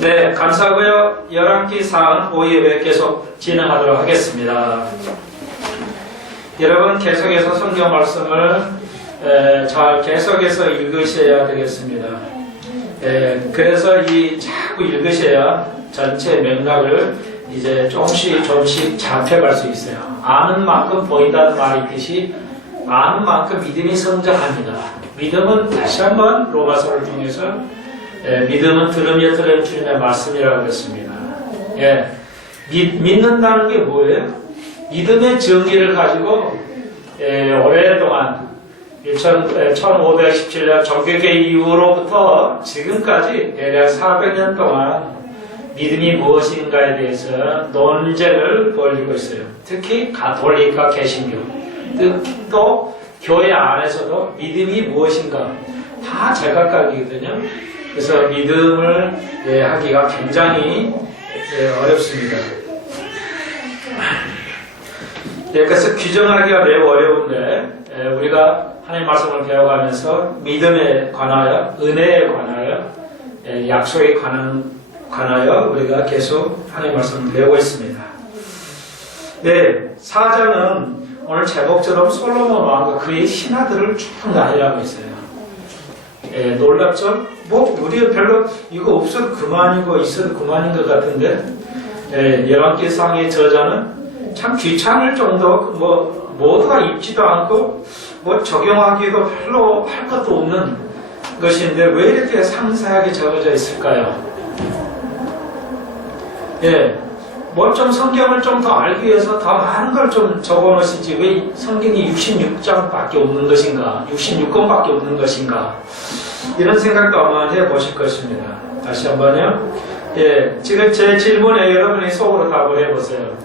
네, 감사하고요. 11기 사항 5예배 계속 진행하도록 하겠습니다. 여러분 계속해서 성경 말씀을 잘 계속해서 읽으셔야 되겠습니다. 그래서 자꾸 읽으셔야 전체 맥락을 이제 조금씩 잡혀갈 수 있어요. 아는 만큼 보인다는 말이 있듯이 아는 만큼 믿음이 성장합니다. 믿음은 다시 한번 로마서를 통해서 믿음은 들으며 들으면 주님의 말씀이라고 했습니다. 믿는다는 게 뭐예요? 믿음의 정의를 가지고 오랫동안 1517년 정교회 이후로부터 지금까지 대략 400년 동안 믿음이 무엇인가에 대해서 논쟁을 벌이고 있어요. 특히 가톨릭과 개신교, 또 교회 안에서도 믿음이 무엇인가 다 제각각이거든요. 그래서 믿음을 하기가 굉장히 어렵습니다. 그래서 규정하기가 매우 어려운데 우리가 하나님 말씀을 배워가면서 믿음에 관하여, 은혜에 관하여, 약속에 관하여 우리가 계속 하나님 말씀을 배우고 있습니다. 네, 4장은 오늘 제목처럼 솔로몬 왕과 그의 신하들을 쭉 나열하고 있어요. 놀랍죠? 우리가 별로 이거 없어도 그만이고 있어도 그만인 것 같은데 11개 상의 저자는 참 귀찮을 정도 모두가 읽지도 않고 적용하기도 별로 할 것도 없는 것인데 왜 이렇게 상세하게 적어져 있을까요? 좀 성경을 좀 더 알기 위해서 더 많은 걸 좀 적어 놓으시지 왜 성경이 66장밖에 없는 것인가 66권밖에 없는 것인가 이런 생각도 아마 해보실 것입니다. 다시 한번요. 지금 제 질문에 여러분이 속으로 답을 해보세요.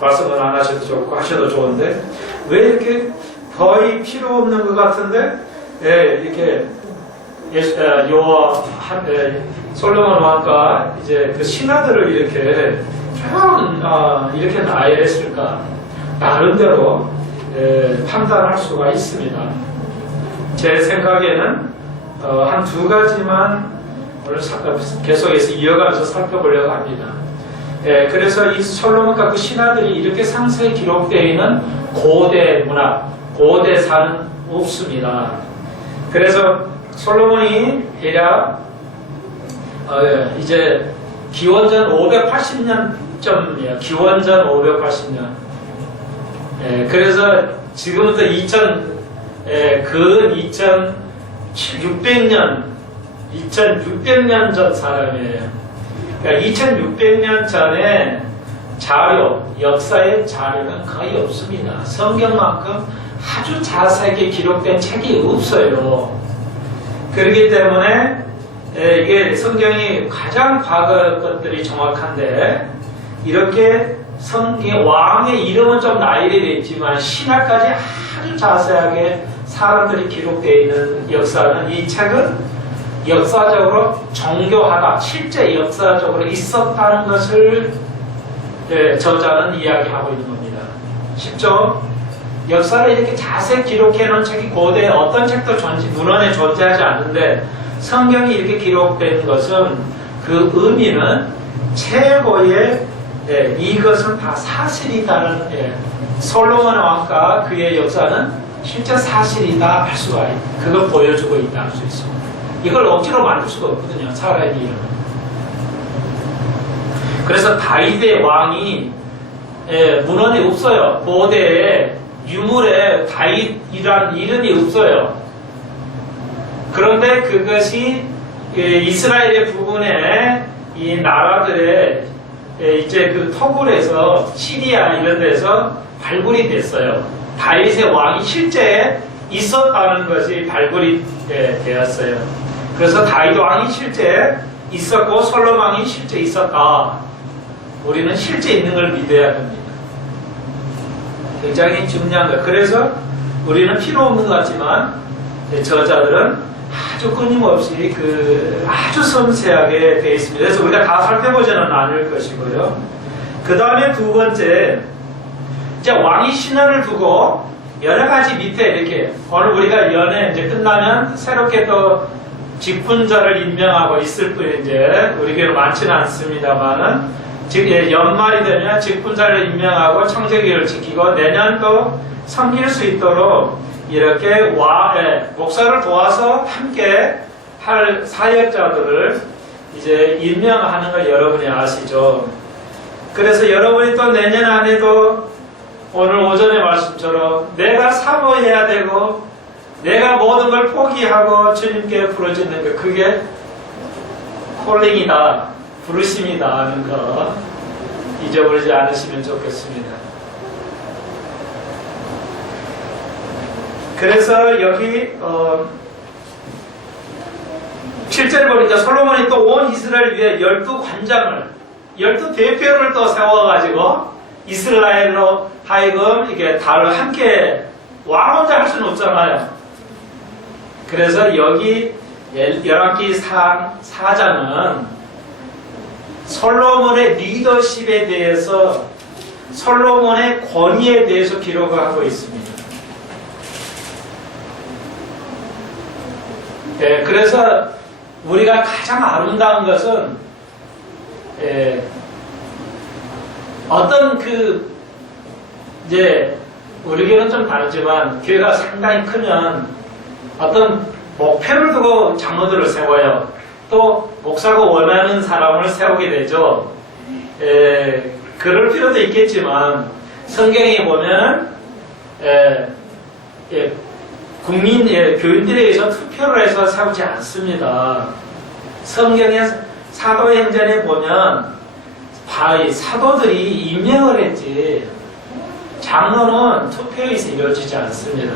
말씀은 안 하셔도 좋고 하셔도 좋은데 왜 이렇게 거의 필요 없는 것 같은데 이렇게 솔로몬 왕과 이제 그 신하들을 이렇게 이렇게 나열했을까 나름대로 판단할 수가 있습니다. 제 생각에는 한 두 가지만 오늘 계속해서 이어가면서 살펴보려고 합니다. 그래서 이 솔로몬과 그 신하들이 이렇게 상세히 기록되어 있는 고대 문학, 고대사는 없습니다. 그래서 솔로몬이 대략 이제 기원전 580년쯤이에요. 기원전 580년. 그래서 지금부터 2600년 전 사람이에요. 그러니까 2600년 전에 역사의 자료는 거의 없습니다. 성경만큼 아주 자세하게 기록된 책이 없어요. 그렇기 때문에 이게 성경이 가장 과거 것들이 정확한데 이렇게 왕의 이름은 좀 나열이 되어 있지만 신화까지 아주 자세하게 사람들이 기록되어 있는 역사는 이 책은 역사적으로 정교하다, 실제 역사적으로 있었다는 것을 저자는 이야기하고 있는 겁니다. 쉽죠? 역사를 이렇게 자세히 기록해 놓은 책이 고대에 어떤 책도 문헌에 존재하지 않는데 성경이 이렇게 기록된 것은 그 의미는 최고의 이것은 다 사실이다는 솔로몬 왕과 그의 역사는 실제 사실이다 할 수가 있다. 그걸 보여주고 있다 할 수 있습니다. 이걸 억지로 만들 수가 없거든요. 사람의 이름은. 그래서 다윗의 왕이 문헌이 없어요. 고대에 유물에 다윗이란 이름이 없어요. 그런데 그것이 이스라엘의 부분에 이 나라들의 이제 그 터굴에서 시리아 이런 데서 발굴이 됐어요. 다윗의 왕이 실제 있었다는 것이 발굴이 되었어요. 그래서 다윗 왕이 실제 있었고 솔로몬 왕이 실제 있었다. 우리는 실제 있는 걸 믿어야 합니다. 굉장히 중요한 것. 그래서 우리는 필요 없는 것 같지만 저자들은 아주 끊임없이 아주 섬세하게 되어 있습니다. 그래서 우리가 다 살펴보지는 않을 것이고요. 그 다음에 두 번째, 이제 왕이 신하를 두고 여러 가지 밑에 이렇게 오늘 우리가 연애 이제 끝나면 새롭게 또 직분자를 임명하고 있을 뿐이지 우리 교회는 많지는 않습니다만은 연말이 되면 직분자를 임명하고 청정기를 지키고 내년도 섬길 수 있도록 이렇게 목사를 도와서 함께 할 사역자들을 이제 임명하는 걸 여러분이 아시죠. 그래서 여러분이 또 내년 안에도 오늘 오전의 말씀처럼 내가 사모해야 되고 내가 모든 걸 포기하고 주님께 부르짖는 것, 그게 콜링이다, 부르심이다 하는 거 잊어버리지 않으시면 좋겠습니다. 그래서 여기 7절 보니까 솔로몬이 또 온 이스라엘을 위해 12관장을 12대표를 또 세워가지고 이스라엘로 하여금 이게 다를 함께 왕 혼자 할 수는 없잖아요. 그래서 여기 열왕기 4장은 솔로몬의 리더십에 대해서 솔로몬의 권위에 대해서 기록을 하고 있습니다. 그래서 우리가 가장 아름다운 것은 어떤 이제 우리 교회는 좀 다르지만 교회가 상당히 크면 어떤 목표를 두고 장로들을 세워요. 또 목사가 원하는 사람을 세우게 되죠. 그럴 필요도 있겠지만 성경에 보면 교인들에 의해서 투표를 해서 세우지 않습니다. 성경의 사도행전에 보면 사도들이 임명을 했지 장로는 투표에 의해서 이루어지지 않습니다.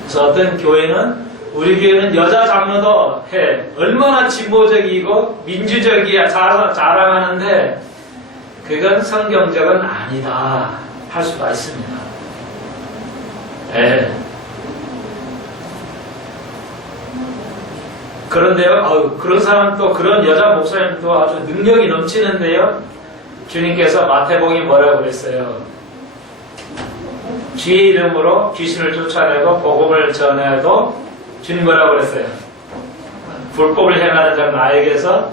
그래서 어떤 교회는 우리 교회는 여자 장로도 해 얼마나 진보적이고 민주적이야 자랑하는데 그건 성경적은 아니다 할 수가 있습니다. 그런데요, 그런 사람 또 그런 여자 목사님도 아주 능력이 넘치는데요. 주님께서 마태복음이 뭐라고 그랬어요? 주의 이름으로 귀신을 쫓아내고 복음을 전해도 주님 뭐라고 그랬어요? 불법을 행하는 자 나에게서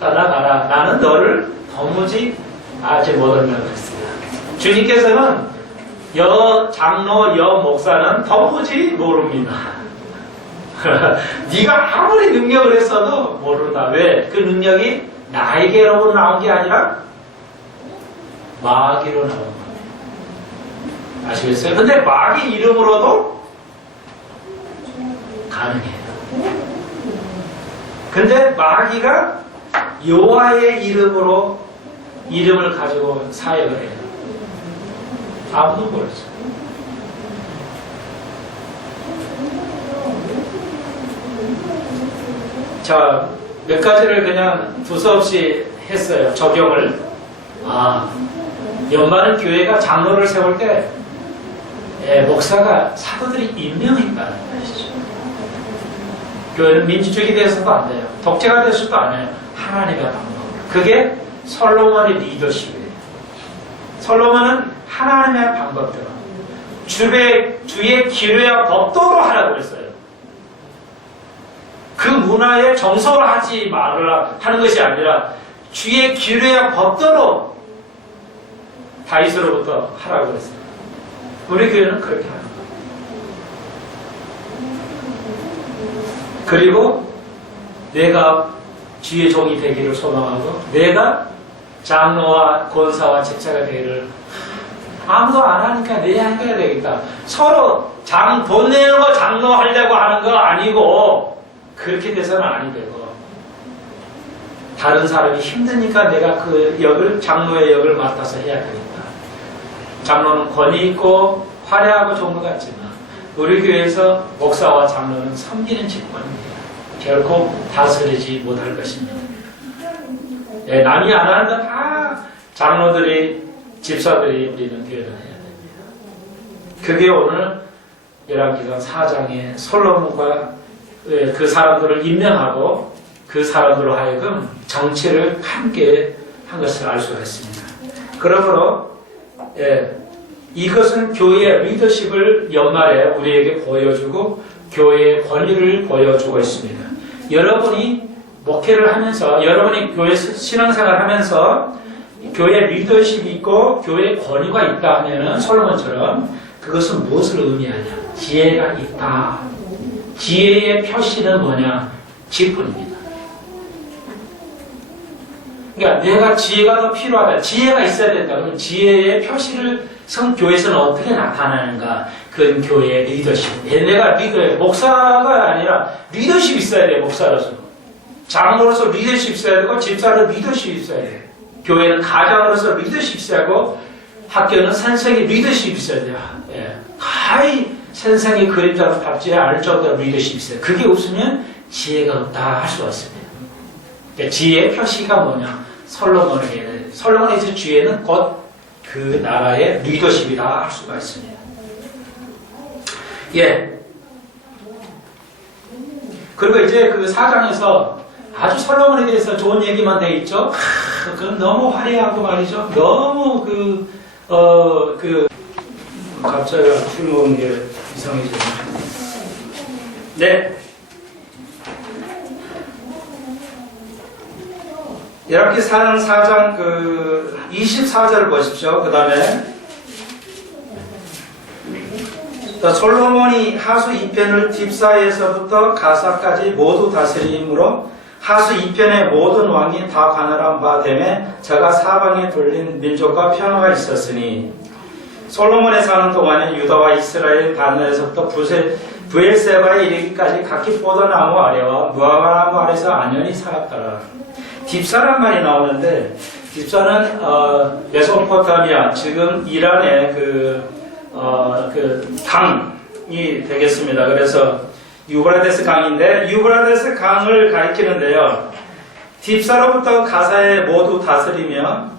떠나가라. 나는 너를 도무지 알지 못한다고 그랬어요. 주님께서는 여 장로, 여 목사는 도무지 모릅니다. 네가 아무리 능력을 했어도 모른다. 왜? 그 능력이 나에게로 나온 게 아니라 마귀로 나온 겁니다. 아시겠어요? 근데 마귀 이름으로도 가능해요. 근데 마귀가 여호와의 이름으로 이름을 가지고 사역을 해요. 아무도 모르죠. 자, 몇 가지를 그냥 두서없이 했어요. 적용을. 연말은 교회가 장로를 세울 때 목사가 사도들이 임명했다는 것이죠. 교회는 민주적이 돼서도 안 돼요. 독재가 돼서도 안 해요. 하나님의 방법. 그게 솔로몬의 리더십이에요. 솔로몬은 하나님의 방법대로 주의 기뢰와 법도로 하라고 했어요. 그 문화에 정서를 하지 말으라 하는 것이 아니라 주의 기뢰와 법도로 다윗으로부터 하라고 했어요. 우리 교회는 그렇게 하는 거예요. 그리고 내가 주의 종이 되기를 소망하고 내가 장로와 권사와 집사가 되기를 아무도 안 하니까 내가 해야 되겠다. 서로 돈 내는 거 장로 하려고 하는 거 아니고 그렇게 돼서는 아니 되고 다른 사람이 힘드니까 내가 그 역을 장로의 역을 맡아서 해야 되겠다. 장로는 권위 있고 화려하고 좋은 것 같지만 우리 교회에서 목사와 장로는 섬기는 직분입니다. 결코 다스리지 못할 것입니다. 남이 안 하는 건 다 장로들이 집사들이 우리는 교회를 해야 됩니다. 그게 오늘 열왕기상 4장에 솔로몬과 그 사람들을 임명하고 그 사람들로 하여금 정치를 함께 한 것을 알 수가 있습니다. 그러므로 이것은 교회의 리더십을 연말에 우리에게 보여주고 교회의 권위를 보여주고 있습니다. 여러분이 목회를 하면서, 여러분이 교회 신앙생활 하면서 교회 리더십이 있고 교회 권위가 있다 하면은 솔로몬처럼 그것은 무엇을 의미하냐? 지혜가 있다. 지혜의 표시는 뭐냐? 지폰입니다. 그러니까 내가 지혜가 더 필요하다. 지혜가 있어야 된다. 그러면 지혜의 표시를 성교회에서는 어떻게 나타나는가? 그건 교회의 리더십. 내가 리더예요. 목사가 아니라 리더십이 있어야 돼요. 목사로서. 장로로서 리더십이 있어야 되고 집사로 리더십이 있어야 돼요. 교회는 가장으로서 리더십이 있어야 하고 학교는 선생의 리더십이 있어야 돼요. 예. 가히 선생의 그림자로 밟지 않을 정도로 리더십이 있어요. 그게 없으면 지혜가 없다 할 수가 있습니다. 그러니까 지혜의 표시가 뭐냐? 솔로몬의 지혜는 곧 그 나라의 리더십이다 할 수가 있습니다. 예. 그리고 이제 그 4장에서 아주 솔로몬에 대해서 좋은 얘기만 돼 있죠. 그건 너무 화려하고 말이죠. 너무 갑자기 술 먹은 게 이상해지네. 네. 이렇게 4장 24절을 보십시오. 그 다음에 솔로몬이 하수 2편을 딥사에서부터 가사까지 모두 다스림으로 하수 2편의 모든 왕이 다 가늘한 바 되매 저가 사방에 돌린 민족과 평화가 있었으니 솔로몬에 사는 동안에 유다와 이스라엘 단에서부터 부엘세바에 이르기까지 각기 포도나무 아래와 무화과나무 아래서 안연히 살았더라. 딥사란 말이 나오는데 딥사는 메소포타미아 지금 이란의 강이 되겠습니다. 그래서 유브라데스 강인데 유브라데스 강을 가리키는데요. 딥사로부터 가사에 모두 다스리며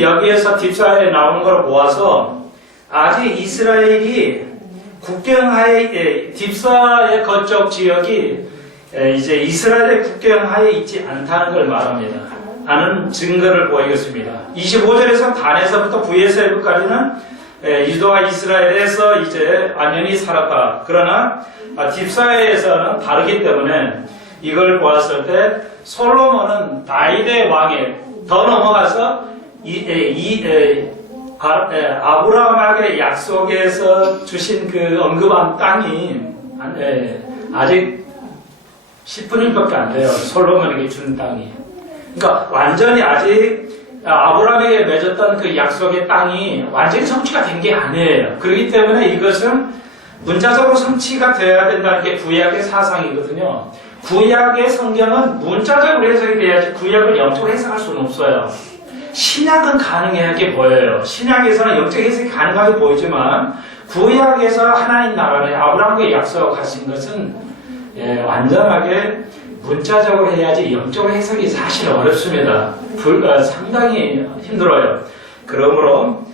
여기에서 딥사에 나오는 걸 모아서 아직 이스라엘이 국경하에 딥사의 거쪽 지역이 이제 이스라엘의 국경하에 있지 않다는 걸 말합니다. 아는 증거를 보이겠습니다. 25절에서 단에서부터 부에셀까지는 유다와 이스라엘에서 이제 안연히 살았다. 그러나 딥사에서는 다르기 때문에 이걸 보았을 때 솔로몬은 다윗의 왕에 더 넘어가서 아브라함에게 약속에서 주신 그 언급한 땅이 아직 10분의 1밖에 안 돼요. 솔로몬에게 준 땅이. 그러니까 완전히 아직 아브라함에게 맺었던 그 약속의 땅이 완전히 성취가 된 게 아니에요. 그렇기 때문에 이것은 문자적으로 성취가 되어야 된다는 게 구약의 사상이거든요. 구약의 성경은 문자적으로 해석이 돼야지 구약을 영적으로 해석할 수는 없어요. 신약은 가능하게 보여요. 신약에서는 영적 해석이 가능하게 보이지만 구약에서 하나님 나라를 아브라함에게 약속하신 것은 완전하게 문자적으로 해야지 영적으로 해석이 사실 어렵습니다. 상당히 힘들어요. 그러므로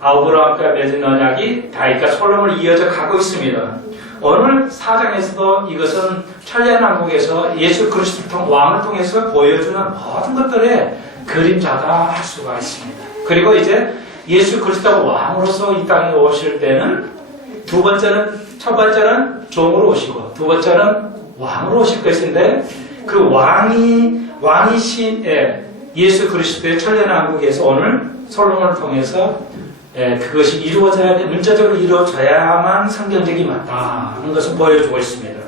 아브라함과 맺은 언약이 다윗과 솔로몬을 이어져 가고 있습니다. 오늘 4장에서도 이것은 천년왕국에서 예수 그리스도 왕을 통해서 보여주는 모든 것들의 그림자다 할 수가 있습니다. 그리고 이제 예수 그리스도가 왕으로서 이 땅에 오실 때는 첫 번째는 종으로 오시고 두 번째는 왕으로 오실 것인데 그 왕이신 예수 그리스도의 천년왕국에서 오늘 솔로몬을 통해서 그것이 이루어져야 돼, 문자적으로 이루어져야만 성경적이 맞다 하는 것을 보여주고 있습니다.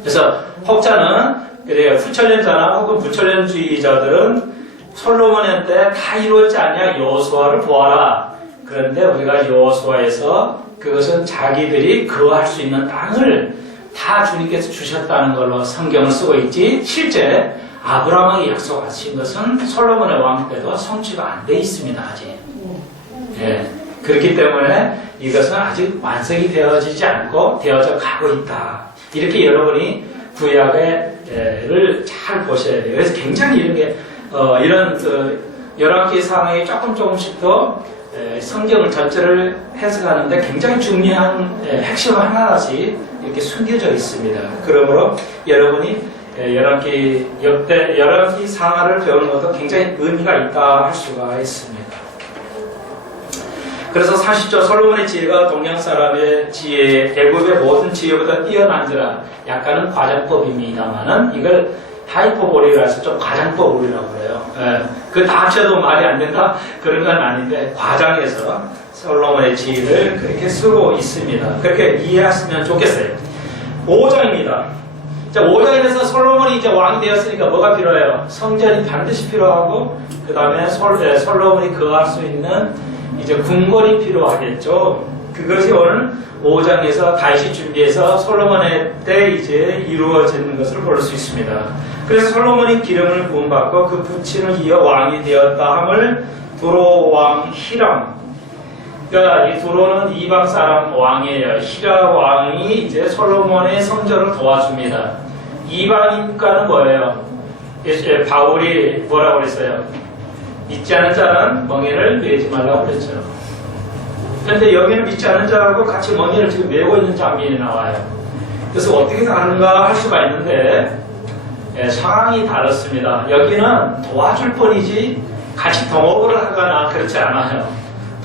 그래서 혹자는 그래요. 후천년자나 혹은 부천년주의자들은 솔로몬의 때 다 이루어지지 않냐 여호수아를 보아라. 그런데 우리가 여호수아에서 그것은 자기들이 거할 수 있는 땅을 다 주님께서 주셨다는 걸로 성경을 쓰고 있지 실제 아브라함에게 약속하신 것은 솔로몬의 왕 때도 성취가 안 돼 있습니다. 아직. 그렇기 때문에 이것은 아직 완성이 되어지지 않고 되어져 가고 있다. 이렇게 여러분이 구약을 잘 보셔야 돼요. 그래서 굉장히 이런 열왕기 상황이 조금씩 더 성경을 전체를 해석하는데 굉장히 중요한 핵심 하나씩 이렇게 숨겨져 있습니다. 그러므로 여러분이 열왕기 상하를 배우는 것도 굉장히 의미가 있다 할 수가 있습니다. 그래서 40조 솔로몬의 지혜가 동양 사람의 지혜, 애굽의 모든 지혜보다 뛰어난지라. 약간은 과장법입니다만은 이걸 하이퍼보리라 해서 좀 과장법이라고 그래요. 예. 그 다 합쳐도 말이 안 된다? 그런 건 아닌데 과장해서 솔로몬의 지혜를 그렇게 쓰고 있습니다. 그렇게 이해하시면 좋겠어요. 5장입니다. 자, 5장에서 솔로몬이 이제 왕이 되었으니까 뭐가 필요해요? 성전이 반드시 필요하고, 그 다음에 솔로몬이 거할 수 있는 이제 궁궐이 필요하겠죠. 그것이 오늘 5장에서 다시 준비해서 솔로몬의 때 이제 이루어지는 것을 볼 수 있습니다. 그래서 솔로몬이 기름을 부음받고 그 부친을 이어 왕이 되었다 함을 두로 왕 히람. 그러니까 이 두로는 이방 사람 왕이에요. 히라 왕이 이제 솔로몬의 성전을 도와줍니다. 이방인 국가는 뭐예요? 바울이 뭐라고 그랬어요? 믿지 않은 자는 멍에를 메지 말라고 그랬죠. 그런데 여기는 믿지 않은 자하고 같이 멍에를 지금 메고 있는 장면이 나와요. 그래서 어떻게 다른가 할 수가 있는데 상황이 다릅니다. 여기는 도와줄 뿐이지 같이 동업을 하거나 그렇지 않아요.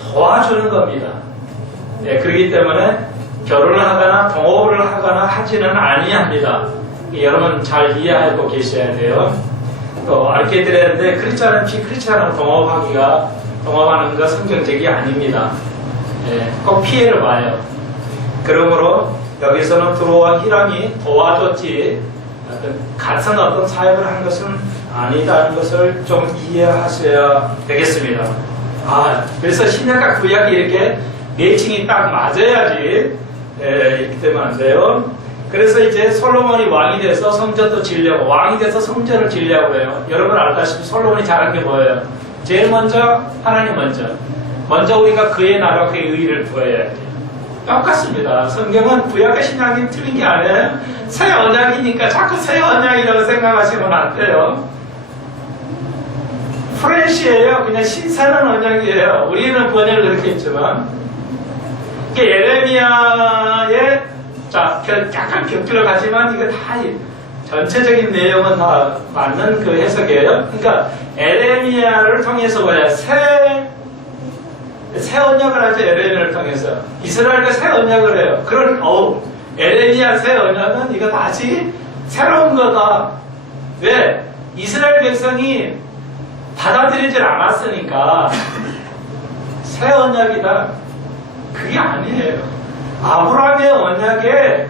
도와주는 겁니다. 그렇기 때문에 결혼을 하거나 동업을 하거나 하지는 아니합니다. 여러분 잘 이해하고 계셔야 돼요. 또 알게 드렸는데 크리스찬은 비크리스찬하고 동업하는 거 성경적이 아닙니다. 꼭 피해를 봐요. 그러므로 여기서는 두로와 히람이 도와줬지 같은 어떤 사역을 한 것은 아니다는 것을 좀 이해하셔야 되겠습니다. 그래서 신약과 구약이 이렇게 매칭이 딱 맞아야지 이렇게 되면 안 돼요. 그래서 이제 솔로몬이 왕이 돼서 성전도 지으려고, 왕이 돼서 성전을 지으려고 해요. 여러분 알다시피 솔로몬이 잘한 게 뭐예요? 제일 먼저 하나님 먼저 우리가 그의 나라와 그의 의를 구해야 돼요. 똑같습니다. 성경은 구약과 신약이 틀린 게 아니에요. 새 언약이니까 자꾸 새 언약이라고 생각하시면 안 돼요. 프레시예요. 그냥 신선한 언약이에요. 우리는 번역을 그렇게 했지만 예레미야의 약간 격주를 가지만 이거 다 전체적인 내용은 다 맞는 그 해석이에요. 그러니까 예레미야를 통해서 새 언약을 하죠. 예레미야를 통해서 이스라엘과 새 언약을 해요. 예레미야 새 언약은 이거 다시 새로운 거다. 왜? 이스라엘 백성이 받아들이질 않았으니까 새 언약이다. 그게 아니에요. 아브라함의 언약에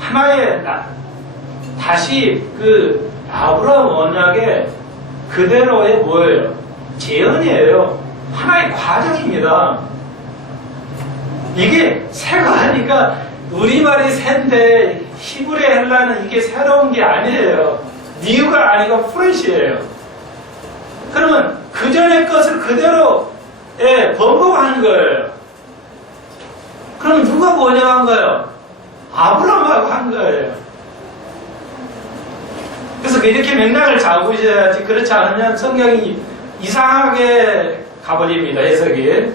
하나의 다시 그 아브라함 언약에 그대로의 뭐예요? 재현이에요. 하나의 과정입니다. 이게 새가 하니까 우리말이 새인데 히브리 헬라는 이게 새로운 게 아니에요. 뉴가 아니고 프레시예요. 그러면 그 전의 것을 그대로 번복하는 거예요. 그럼 누가 번역한 거예요? 아브라함하고 한 거예요. 그래서 이렇게 맥락을 잡으셔야지. 그렇지 않으면 성경이 이상하게 가버립니다. 해석이.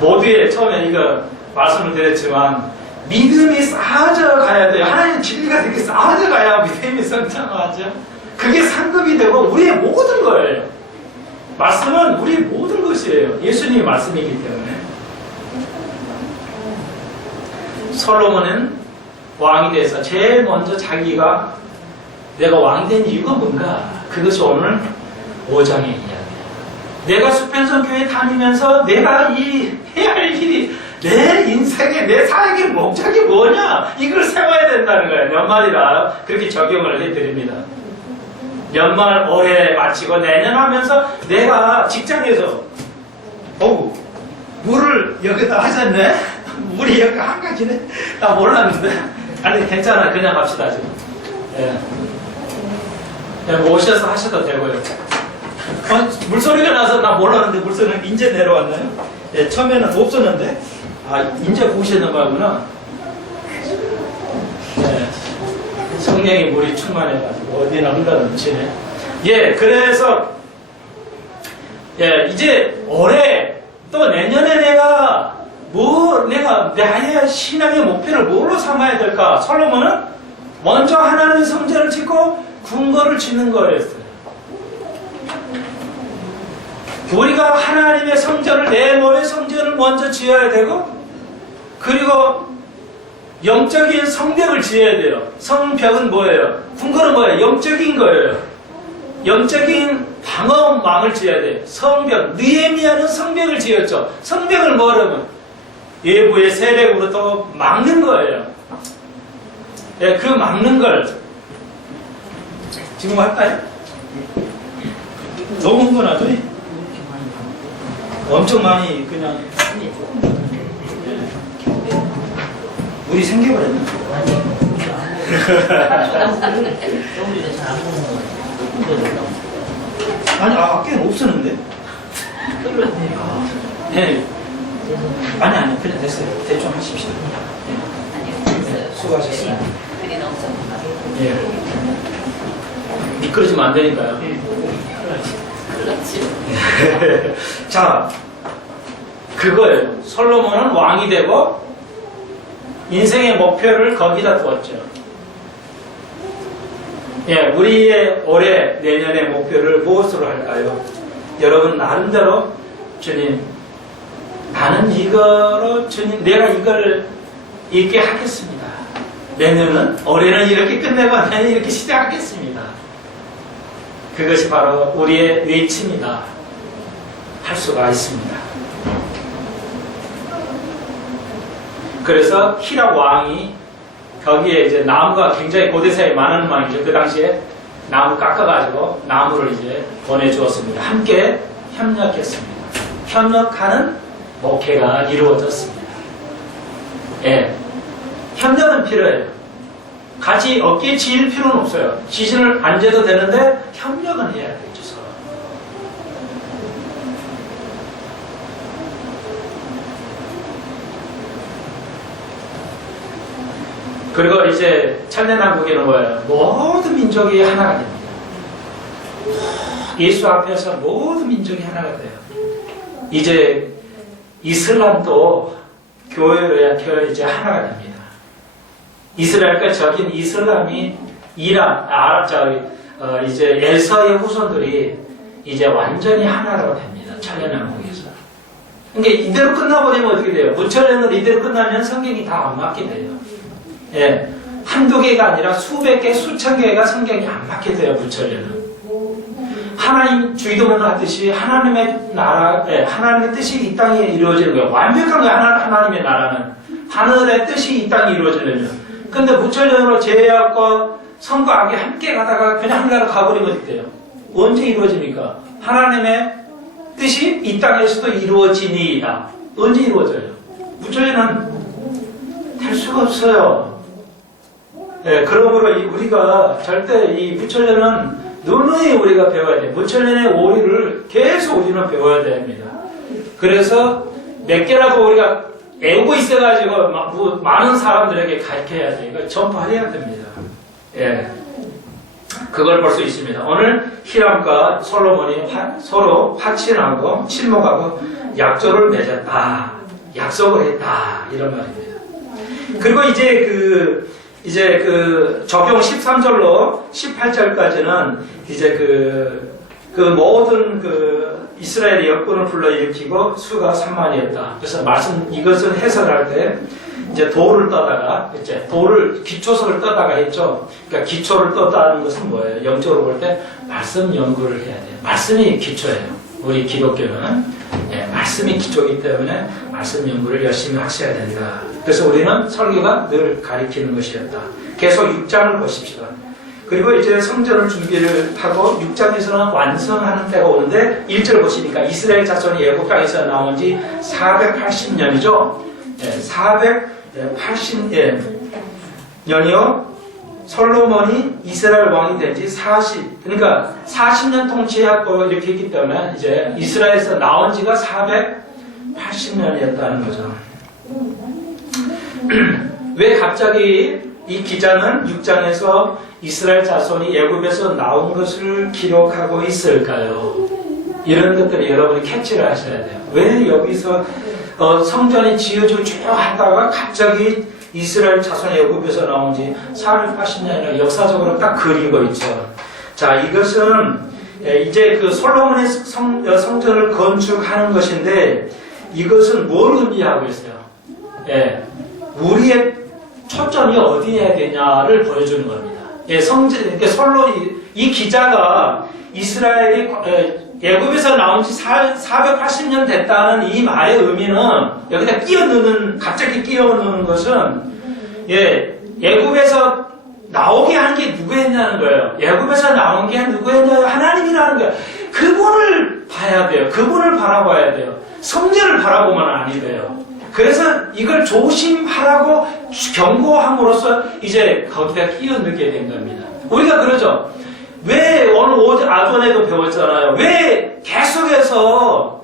모두에 처음에 이거 말씀을 드렸지만 믿음이 쌓아져 가야 돼요. 하나님 진리가 되게 쌓아져 가야 믿음이 성장하죠. 그게 상급이 되고 우리의 모든 거예요. 말씀은 우리의 모든 것이에요. 예수님의 말씀이기 때문에. 솔로몬은 왕이 돼서 제일 먼저 자기가 내가 왕이 된 이유가 뭔가, 그것이 오늘 5장의 이야기예요. 내가 수pen성 교회 다니면서 내가 해야 할 일이, 내 인생의, 내 사역의 목적이 뭐냐, 이걸 세워야 된다는 거예요. 연말이라 그렇게 적용을 해드립니다. 연말 올해 마치고 내년 하면서 내가 직장에서 물을 여기다 하셨네? 물이 여기 한 가지네? 나 몰랐는데. 아니 괜찮아, 그냥 갑시다 지금. 오셔서 하셔도 되고요. 물소리가 나서 나 몰랐는데 물소리는 이제 내려왔나요? 처음에는 없었는데 이제 보시는 거구나. 성령의 물이 충만해가지고 어디나 흘러넘치네. 그래서 이제 올해 또 내년에 내가 나의 신앙의 목표를 뭘로 삼아야 될까? 솔로몬은 먼저 하나님의 성전을 짓고 궁궐을 짓는 거였어요. 우리가 하나님의 성전을, 내 몸의 성전을 먼저 지어야 되고, 그리고 영적인 성벽을 지어야 돼요. 성벽은 뭐예요? 궁궐은 뭐예요? 영적인 거예요. 영적인 방어망을 지어야 돼요. 성벽, 느헤미야는 성벽을 지었죠. 성벽을 뭐라면 외부의 세력으로부터 막는 거예요. 예, 그 막는 걸 지금 할까요? 너무 흥분하죠? 엄청 많이 그냥 물이 생겨버렸네. 아니, 아까는 없었는데. 네. 아니, 그냥 됐어요. 대충 하십시오. 네. 수고하셨습니다. 예. 미끄러지면 안 되니까요. 자, 그거예요. 솔로몬은 왕이 되고 인생의 목표를 거기다 두었죠. 예, 우리의 올해, 내년의 목표를 무엇으로 할까요? 여러분, 나름대로 주님, 나는 이거로 주님, 내가 이걸 있게 하겠습니다. 내년은, 올해는 이렇게 끝내고 내년 이렇게 시작하겠습니다. 그것이 바로 우리의 외침이다. 할 수가 있습니다. 그래서 히람 왕이 거기에 이제 나무가 굉장히 고대사에 많은 왕이죠. 그 당시에 나무 깎아가지고 나무를 이제 보내주었습니다. 함께 협력했습니다. 협력하는 목회가 이루어졌습니다. 예, 협력은 필요해요. 같이 어깨에 지일 필요는 없어요. 지진을 안 재도 되는데 협력은 해야 되죠. 서로. 그리고 이제 천년왕국에는 뭐예요? 모든 민족이 하나가 됩니다. 예수 앞에서 모든 민족이 하나가 돼요. 이제 이슬람도 교회로 이제 하나가 됩니다. 이스라엘과 적인 이슬람이 이란, 이제 엘서의 후손들이 이제 완전히 하나로 됩니다. 천년왕국에서. 그러니까 이대로 끝나버리면 어떻게 돼요? 무천년으로 이대로 끝나면 성경이 다 안 맞게 돼요. 예, 한두 개가 아니라 수백 개, 수천 개가 성경이 안 맞게 돼요. 무천년은. 하나님 주기도문 하듯이 하나님의 나라, 하나님의 뜻이 이 땅에 이루어지는 거예요. 완벽한 거예요. 하나님의 나라는. 하늘의 뜻이 이 땅에 이루어지려면. 근데 무천년으로 죄악과 선과 악이 함께 가다가 그냥 하늘나라 가버리면 어떻게 돼요? 언제 이루어집니까? 하나님의 뜻이 이 땅에서도 이루어지니이다. 언제 이루어져요? 무천년은 될 수가 없어요. 예, 그러므로 우리가 절대 이 무천년은 누누이 우리가 배워야 돼요. 무천년의 오리를 계속 우리는 배워야 됩니다. 그래서 몇 개라도 우리가 외우고 있어가지고 많은 사람들에게 가르쳐야 돼요. 이거 전파해야 됩니다. 예, 그걸 볼 수 있습니다. 오늘 히람과 솔로몬이 서로 확신하고 친목하고 약조를 맺었다. 약속을 했다. 이런 말입니다. 그리고 이제 그 적용 13절로 18절까지는 이제 그 모든 이스라엘의 역군을 불러일으키고 수가 3만이었다. 그래서 이것을 해설할 때 이제 돌을 떠다가 이제 기초서를 떠다가 했죠. 그러니까 기초를 떠다는 것은 뭐예요? 영적으로 볼 때 말씀 연구를 해야 돼요. 말씀이 기초예요. 우리 기독교는 말씀이 기초이기 때문에 말씀 연구를 열심히 하셔야 된다. 그래서 우리는 설교가 늘 가리키는 것이었다. 계속 6장을 보십시다. 그리고 이제 성전을 준비를 하고 6장에서는 완성하는 때가 오는데 1절 보시니까 이스라엘 자손이 애국 땅에서 나온 지 480년이죠. 480년이요. 솔로몬이 이스라엘 왕이 된 지 40년 통치하고 이렇게 했기 때문에 이제 이스라엘에서 나온 지가 480년이었다는 거죠. 왜 갑자기 이 기자는 6장에서 이스라엘 자손이 애굽에서 나온 것을 기록하고 있을까요? 이런 것들을 여러분이 캐치를 하셔야 돼요. 왜 여기서 성전이 지어지고 쭉 하다가 갑자기 이스라엘 자손이 애굽에서 나온 지 480년이나 역사적으로 딱 그리고 있죠. 자, 이것은 이제 그 솔로몬의 성전을 건축하는 것인데 이것은 뭘 의미하고 있어요? 예, 우리의 초점이 어디에 되냐를 보여주는 겁니다. 예, 이 기자가 이스라엘이 애굽에서 나온 지 480년 됐다는 이 말의 의미는 여기다 갑자기 끼워 넣는 것은 애굽에서 나오게 한 게 누구였냐는 거예요. 애굽에서 나온 게 누구였냐요? 하나님이라는 거예요. 그분을 봐야 돼요. 그분을 바라봐야 돼요. 성전을 바라보면 아니 돼요. 그래서 이걸 조심하라고 경고함으로써 이제 거기다 끼워 넣게 된 겁니다. 우리가 그러죠. 왜 오늘 아전에도 배웠잖아요. 왜 계속해서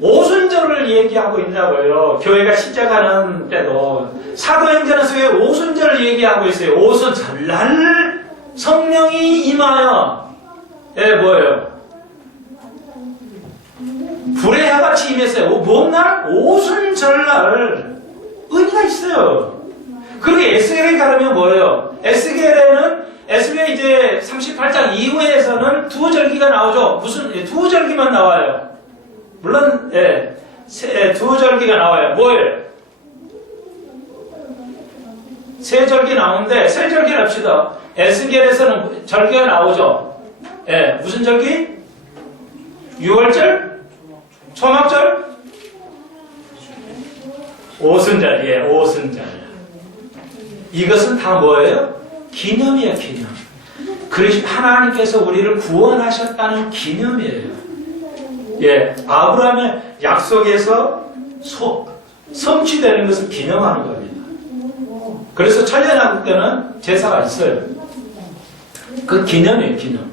오순절을 얘기하고 있냐고요. 교회가 시작하는 때도 사도행전에서 왜 오순절을 얘기하고 있어요. 오순절날 성령이 임하여 뭐예요? 불의 해같이 임했어요. 뭔 날? 오순절날 의미가 있어요. 그리고 에스겔에 가려면 뭐예요? 에스겔 이제 38장 이후에서는 두 절기가 나오죠. 두 절기만 나와요. 물론 두 절기가 나와요. 뭐예요? 세 절기 나오는데 세 절기 합시다. 에스겔에서는 절기가 나오죠. 무슨 절기? 6월절? 초막절? 오순절. 오순절. 이것은 다 뭐예요? 기념이에요, 기념. 그러시 하나님께서 우리를 구원하셨다는 기념이에요. 아브라함의 약속에서 성취되는 것을 기념하는 겁니다. 그래서 천년왕국 때는 제사가 있어요. 그 기념이에요, 기념.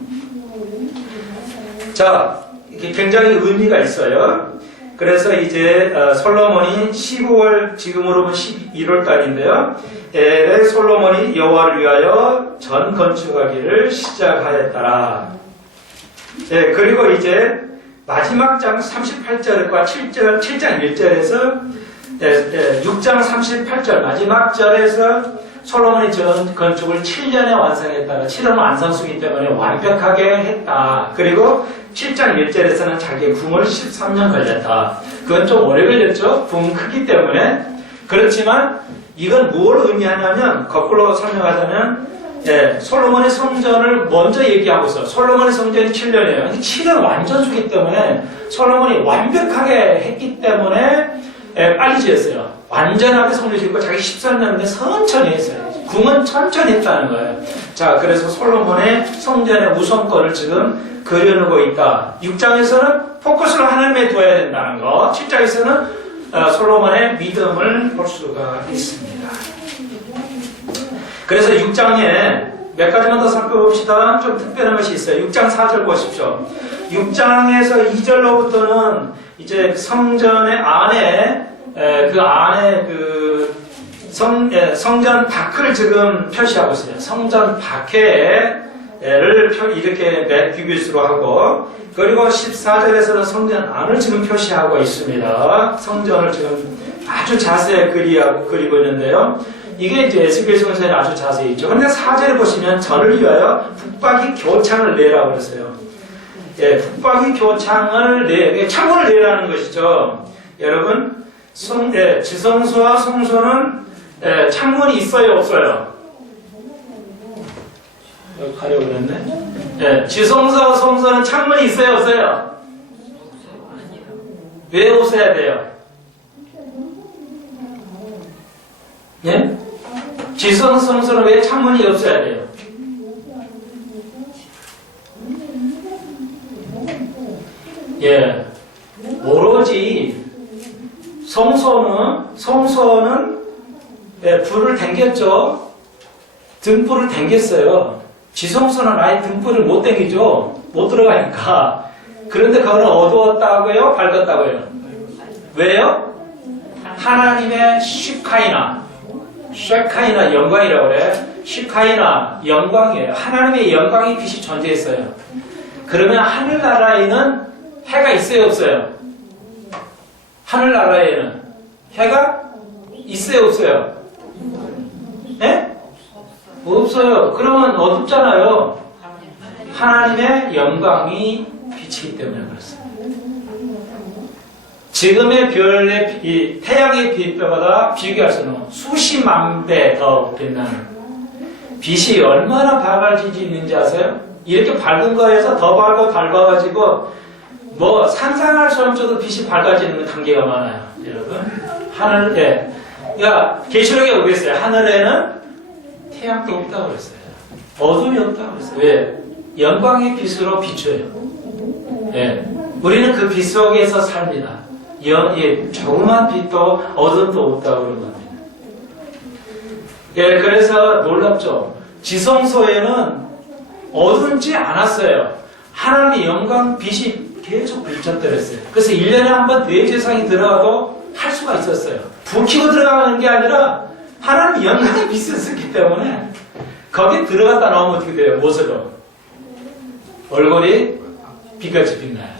자, 이게 굉장히 의미가 있어요. 그래서 이제 솔로몬이 15월, 지금으로 보면 11월 달인데요. 솔로몬이 여호와를 위하여 전 건축하기를 시작하였더라. 그리고 이제 마지막 장 38절과 7장 1절에서 6장 38절 마지막 절에서 솔로몬이 전 건축을 7년에 완성했다가 7년 완성수기 때문에 완벽하게 했다. 그리고 7장 1절에서는 자기의 궁을 13년 걸렸다. 그건 좀 오래 걸렸죠. 궁 크기 때문에. 그렇지만 이건 뭘 의미하냐면 거꾸로 설명하자면 솔로몬의 성전을 먼저 얘기하고 있어요. 솔로몬의 성전이 7년이에요. 7년 완전수기 때문에 솔로몬이 완벽하게 했기 때문에 빨리 지었어요. 완전하게 성전을 짓고 자기 13년인데 천천히 했어요. 궁은 천천히 했다는 거예요. 자, 그래서 솔로몬의 성전의 우선권을 지금 그려놓고 있다. 6장에서는 포커스를 하나님에 두어야 된다는 거. 7장에서는 솔로몬의 믿음을 볼 수가 있습니다. 그래서 6장에 몇 가지만 더 살펴봅시다. 좀 특별한 것이 있어요. 6장 4절 보십시오. 6장에서 2절로부터는 이제 성전의 안에 성전 밖을 지금 표시하고 있어요. 성전 밖에를 이렇게 큐비스로 하고, 그리고 14절에서는 성전 안을 지금 표시하고 있습니다. 성전을 지금 아주 자세히 그리고 있는데요. 이게 이제 에스겔 성서에 아주 자세히 있죠. 그런데 4절에 보시면 저를 위하여 북박이 교창을 내라고 그랬어요. 북박이 교창을 창문을 내라는 것이죠. 여러분, 지성소와 성소는 창문이 있어요, 없어요? 가려고 그랬네. 지성소와 성소는 창문이 있어요, 없어요? 왜 없어야 돼요? 지성소, 성소는 왜 창문이 없어야 돼요? 오로지 성소는 불을 당겼죠. 등불을 당겼어요. 지성소는 아예 등불을 못 당기죠. 못 들어가니까. 그런데 그거는 어두웠다고요? 밝았다고요? 왜요? 하나님의 쉐카이나 영광이라고 그래. 쉐카이나 영광이에요. 하나님의 영광이 빛이 존재했어요. 그러면 하늘나라에는 해가 있어요, 없어요? 하늘나라에는 해가 있어요, 없어요? 없어요. 그러면 어둡잖아요. 하나님의 영광이 비치기 때문에 그렇습니다. 지금의 별의 이 태양의 빛보다 비교할 수 없는 수십만 배 더 빛나는 빛이 얼마나 밝아질 수 있는지 아세요? 이렇게 밝은 거에서 더 밝아가지고 뭐 상상할 수 없는 정도 빛이 밝아지는 단계가 많아요, 여러분. 하늘에, 야 계시록에 보겠어요. 하늘에는 태양도 없다고 그랬어요. 어둠이 없다고 그랬어요. 왜? 영광의 빛으로 비춰요. 예, 우리는 그 빛 속에서 삽니다. 조그만 빛도 어둠도 없다고 그런 겁니다. 예, 그래서 놀랍죠. 지성소에는 어둡지 않았어요. 하나님의 영광 빛이 계속 비쳤더랬어요. 그래서 1년에 한 번 대제사장이 들어가도 할 수가 있었어요. 불 켜고 들어가는 게 아니라 하나님의 영광이 비쳤었기 때문에 거기 들어갔다 나오면 어떻게 돼요? 모습으로 얼굴이 빛같이 빛나요.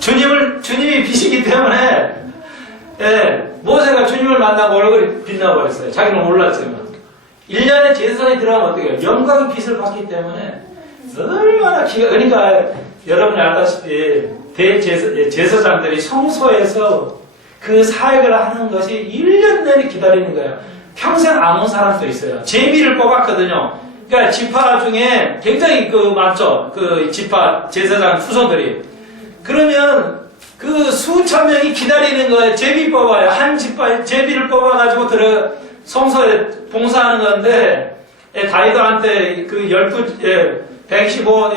주님이 빛이기 때문에, 예, 모세가 주님을 만나고 얼굴이 빛나고 그랬어요. 자기는 몰랐지만. 1년에 제사장이 들어가면 어떻게 해요? 영광의 빛을 받기 때문에 얼마나 그러니까 여러분이 알다시피 제사장들이 성소에서 그 사역을 하는 것이 1년 내내 기다리는 거예요. 평생 안 온 사람도 있어요. 제비를 뽑았거든요. 그러니까 지파 중에 굉장히 많죠. 그 지파 제사장 후손들이. 그러면 그 수천 명이 기다리는 거예요. 제비 뽑아요. 한 지파 제비를 뽑아가지고 성소에 봉사하는 건데, 다윗한테 그 115,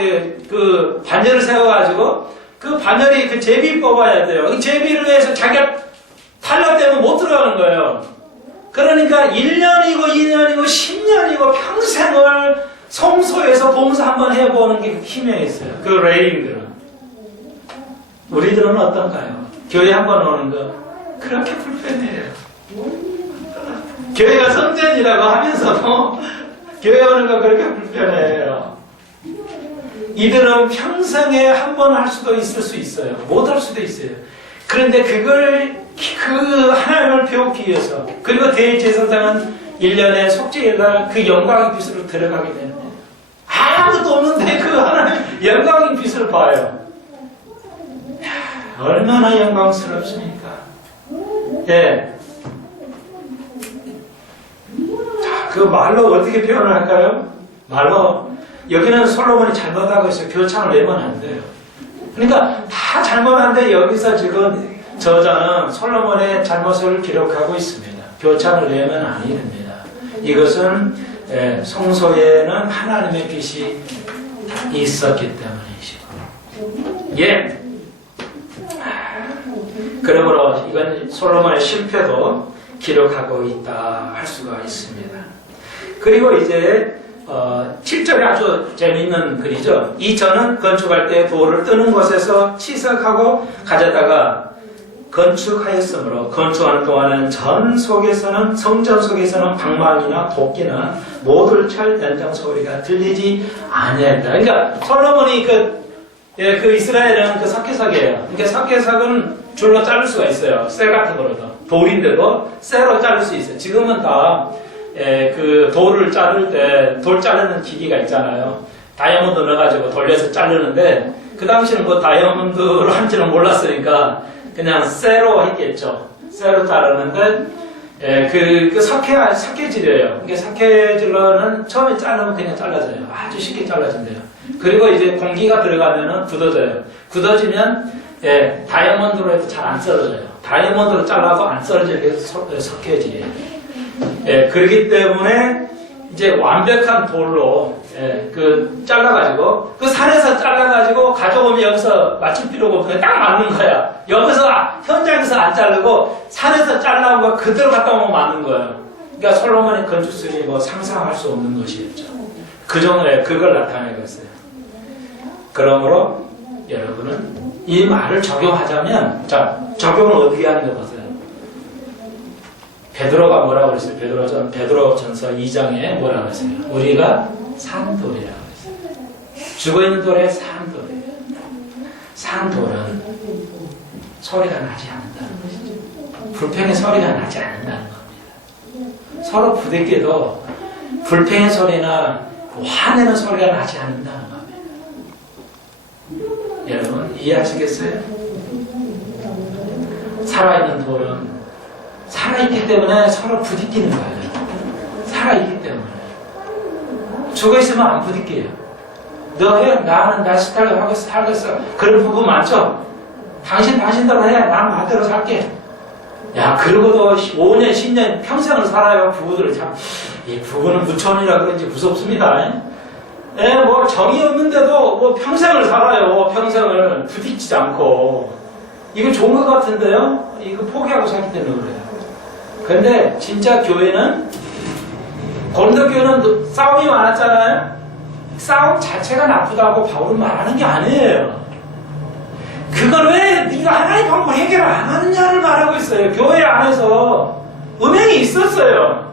그 반열을 세워가지고 그 반열이 그 제비 뽑아야 돼요. 그 제비를 위해서 자기가 탈락되면 못 들어가는 거예요. 그러니까 1년이고 2년이고 10년이고 평생을 성소에서 봉사 한번 해보는 게 희명이 있어요. 그 레이들은. 우리들은 어떤가요? 교회 한번 오는 거 그렇게 불편해요. 교회가 성전이라고 하면서도 교회 오는 거 그렇게 불편해요. 이들은 평생에 한 번 할 수도 있을 수 있어요. 못 할 수도 있어요. 그런데 그 하나님을 배우기 위해서, 그리고 대제사장은 1년에 속죄일날 그 영광의 빛으로 들어가게 되는 거예요. 아무것도 없는데 그 하나님 영광의 빛을 봐요. 얼마나 영광스럽습니까? 예. 자, 그 말로 어떻게 표현을 할까요? 말로, 여기는 솔로몬이 잘못하고 있어요. 교창을 내면 안 돼요. 그러니까 다 잘못한데 여기서 지금 저자는 솔로몬의 잘못을 기록하고 있습니다. 교창을 내면 아니 됩니다. 이것은 성소에는 하나님의 빛이 있었기 때문이시고. 예. 그러므로 이건 솔로몬의 실패도 기록하고 있다 할 수가 있습니다. 그리고 이제 7절이 아주 재미있는 글이죠. 이 전은 건축할 때 돌을 뜨는 곳에서 치석하고 가져다가 건축하였으므로 건축하는 동안은 성전 속에서는 방망이나 도끼나 모들철 연장 소리가 들리지 아니했다. 그러니까 솔로몬이 그 이스라엘은 그 석회석이에요. 그러니까 석회석은 줄로 자를 수가 있어요. 쇠 같은 거로도. 돌인데도 쇠로 자를 수 있어요. 지금은 다 그 돌을 자를 때 돌 자르는 기기가 있잖아요. 다이아몬드 넣어가지고 돌려서 자르는데 그 당시는 뭐 다이아몬드로 한지는 몰랐으니까 그냥 쇠로 했겠죠. 쇠로 자르는데 그 석회질이에요. 이게 석회질로는 처음에 자르면 그냥 잘라져요. 아주 쉽게 잘라진대요. 그리고 이제 공기가 들어가면은 굳어져요. 굳어지면 다이아몬드로 해도 잘 안 썰어져요. 다이아몬드로 잘라도 안 썰어질 게 석회질이에요. 그렇기 때문에 이제 완벽한 돌로 잘라가지고 그 산에서 잘라가지고 가져오면 여기서 맞출 필요가 없어요. 딱 맞는 거야. 여기서 현장에서 안 자르고 산에서 잘라온 거 그대로 갖다 오면 맞는 거예요. 그러니까 솔로몬의 건축술이 뭐 상상할 수 없는 것이었죠. 그 정도에 그걸 나타내고 있어요. 그러므로 여러분은 이 말을 적용하자면, 자, 적용을 어떻게 하는 거 보세요. 베드로가 뭐라고 그랬어요? 베드로전서 2장에 뭐라고 그랬어요? 우리가 산돌이라고 그랬어요. 죽어있는 돌에 산돌이에요. 산돌은 소리가 나지 않는다는 것이죠. 불평의 소리가 나지 않는다는 겁니다. 서로 부딪혀도 불평의 소리나 화내는 소리가 나지 않는다는 겁니다. 여러분 이해하시겠어요? 살아있는 돌은 살아있기 때문에 서로 부딪히는 거예요. 살아있기 때문에. 죽어있으면 안 부딪혀요. 너 해, 나는 나 스타일로 하고 살겠어. 그런 부부 많죠? 당신 당신대로 해, 난 나대로 살게. 야, 그러고도 5년, 10년 평생을 살아요. 부부들 참. 이 부부는 무천이라 그런지 무섭습니다. 예, 뭐 정이 없는데도 뭐 평생을 살아요. 평생을 부딪히지 않고. 이거 좋은 것 같은데요? 이거 포기하고 살기 때문에 그래요. 근데 진짜 교회는, 고린도교회는 싸움이 많았잖아요? 싸움 자체가 나쁘다고 바울은 말하는 게 아니에요. 그걸 왜 네가 하나의 방법 해결을 안 하느냐를 말하고 있어요. 교회 안에서 음행이 있었어요.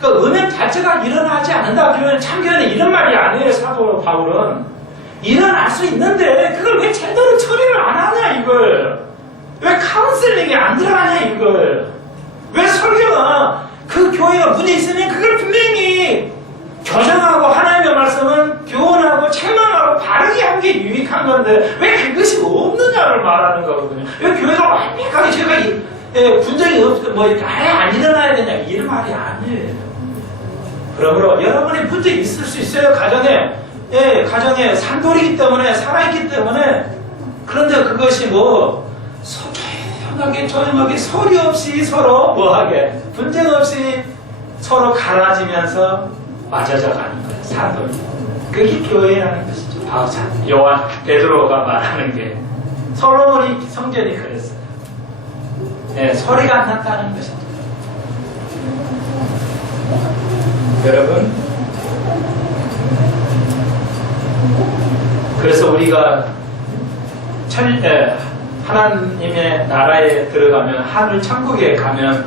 그 음행 자체가 일어나지 않는다. 교회는, 참교회는 이런 말이 아니에요. 사도 바울은 일어날 수 있는데 그걸 왜 제대로 처리를 안 하냐 이걸. 왜 카운슬링이 안 들어가냐 이걸. 왜 설교가 그 교회가 문제 있으면 그걸 분명히 교정하고 하나님의 말씀은 교훈하고 책망하고 바르게 하는 게 유익한 건데 왜 그것이 없느냐를 말하는 거거든요. 왜 교회가 완벽하게 제가 분쟁이 뭐 아예 안 일어나야 되냐 이런 말이 아니에요. 그러므로 여러분의 문제가 있을 수 있어요. 가정에 산돌이기 때문에 살아있기 때문에. 그런데 그것이 뭐 조용하게 소리 없이 서로 뭐하게 분쟁 없이 서로 갈라지면서 맞아져 가는 거예요. 산돌이. 그게 교회라는 것이죠. 요한 베드로가 말하는 게 솔로몬이 성전이 그랬어요. 네, 소리가 안 났다는 것이죠. 여러분, 그래서 우리가 하나님의 나라에 들어가면, 하늘 천국에 가면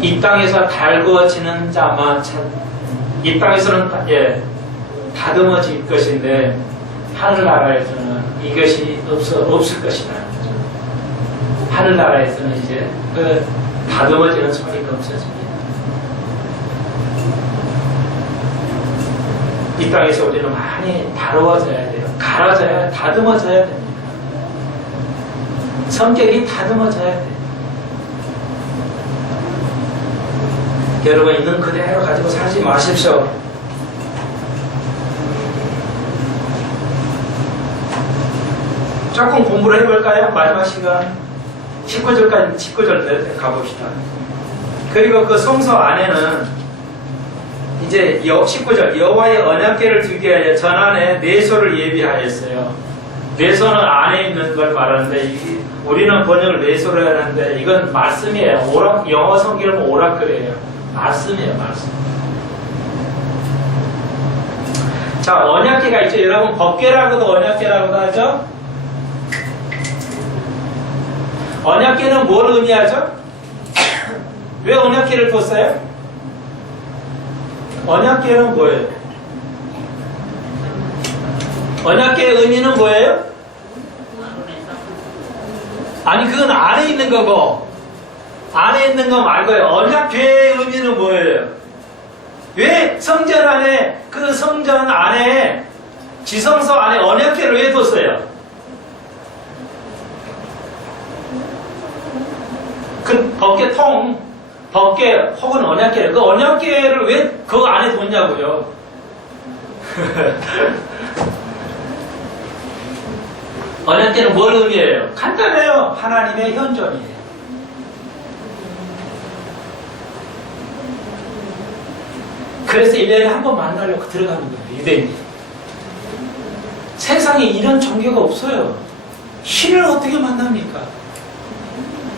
이 땅에서 달구어지는 자만 이 땅에서는 다듬어질 것인데 하늘나라에서는 이것이 없을 것이라는 거죠. 하늘나라에서는 이제 그 다듬어지는 소리가 없어집니다. 이 땅에서 우리는 많이 다루어져야 돼요. 갈아져야, 다듬어져야 됩니다. 성격이 다듬어져야 돼요. 여러분 있는 그대로 가지고 살지 마십시오. 조금 공부를 해볼까요? 마지막 시간 19절 가봅시다. 그리고 그 성소 안에는 이제 19절 여호와의 언약궤를 두게 하여 전안에 내소를 예비하였어요. 내소는 안에 있는 걸 말하는데 우리는 번역을 내소를 하는데 이건 말씀이에요. 영어 성경은 오라클이에요. 말씀이에요. 말씀. 자, 언약궤가 있죠. 여러분 법궤라고도 언약궤라고도 하죠. 언약궤는 뭘 의미하죠? 왜 언약궤를 뒀어요? 언약궤는 뭐예요? 언약궤의 의미는 뭐예요? 아니 그건 안에 있는 거고, 안에 있는 거 말고요. 언약궤의 의미는 뭐예요? 왜 성전 안에, 그 성전 안에, 지성소 안에 언약궤를 왜 뒀어요? 그 법궤 혹은 언약궤를, 그 언약궤를 왜 그 안에 뒀냐고요? 언약궤는 뭘 의미해요? 간단해요. 하나님의 현존이에요. 그래서 1년에 한 번 만나려고 들어가는 거예요. 유대인이. 세상에 이런 종교가 없어요. 신을 어떻게 만납니까?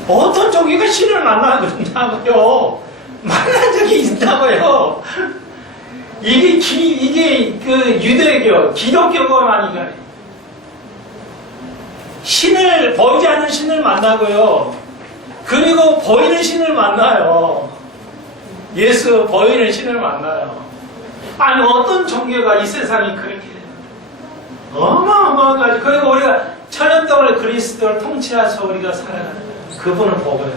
어떤 종교가 신을 만나냐고요. 만난 적이 있다고요. 이게 그 유대교, 기독교가만이가 신을, 보이지 않는 신을 만나고요. 그리고 보이는 신을 만나요. 예수 보이는 신을 만나요. 아니 어떤 종교가 이 세상이 그렇게 어마어마한 가지. 그리고 우리가 천년 동안 그리스도를 통치하셔서 우리가 살아가는 그분을 보고요.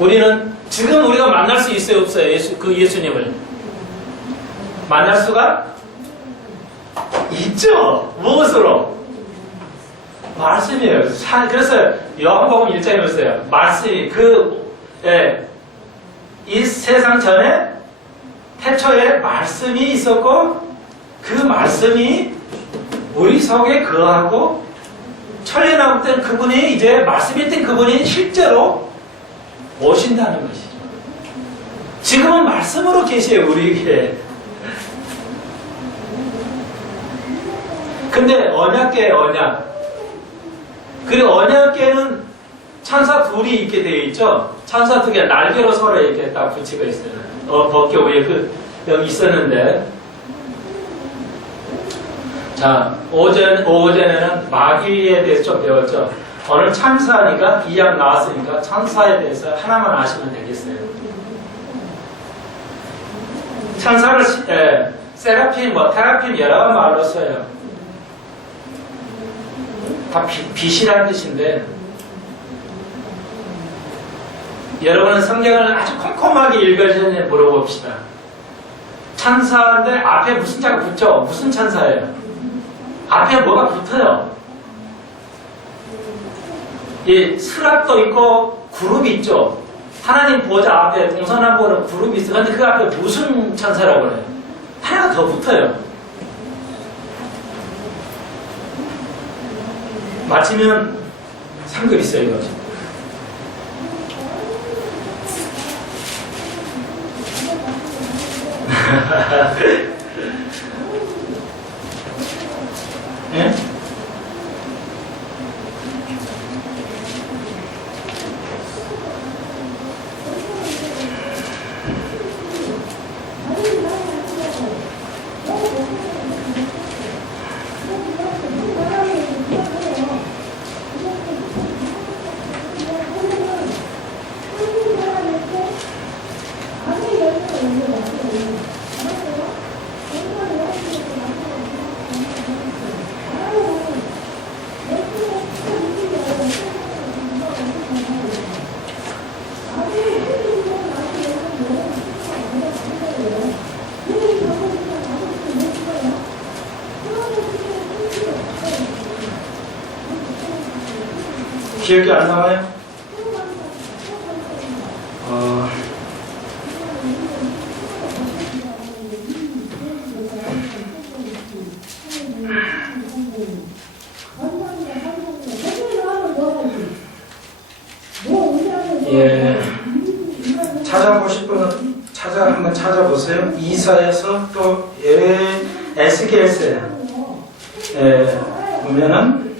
우리는 지금 우리가 만날 수 있어요, 없어요? 예수님을 만날 수가 있죠. 무엇으로? 말씀이에요. 그래서 요한복음 1장에 보세요. 말씀이 이 세상 전에 태초에 말씀이 있었고 그 말씀이 우리 속에 거하고 천년왕 그분이 이제 말씀이 된 그분이 실제로 오신다는 것이죠. 지금은 말씀으로 계세요, 우리에게. 근데 언약계에 언약. 그리고 언약계는 천사 둘이 있게 되어 있죠. 천사 두 개 날개로 서로 이렇게 딱 붙이고 있어요. 법교 위에 여기 있었는데. 자, 오전에는 마귀에 대해서 좀 배웠죠. 오늘 천사니까, 2양 나왔으니까 천사에 대해서 하나만 아시면 되겠어요. 천사를, 세라핌, 테라핌 여러 말로 써요. 다 빛이라는 뜻인데, 여러분은 성경을 아주 꼼꼼하게 읽으시기 전에 물어봅시다. 천사인데 앞에 무슨 자가 붙죠? 무슨 천사예요? 앞에 뭐가 붙어요? 이 스랍도 있고 그룹이 있죠. 하나님 보좌 앞에 동서남북으로 그룹이 있어요. 근데 그 앞에 무슨 천사라고 그래요? 하나가 더 붙어요. 맞히면 상급 있어요, 이거. 예? 기억이 안 나와요? 예. 찾아보실 분은 한번 찾아보세요. 이사에서 또 에스겔서에 보면은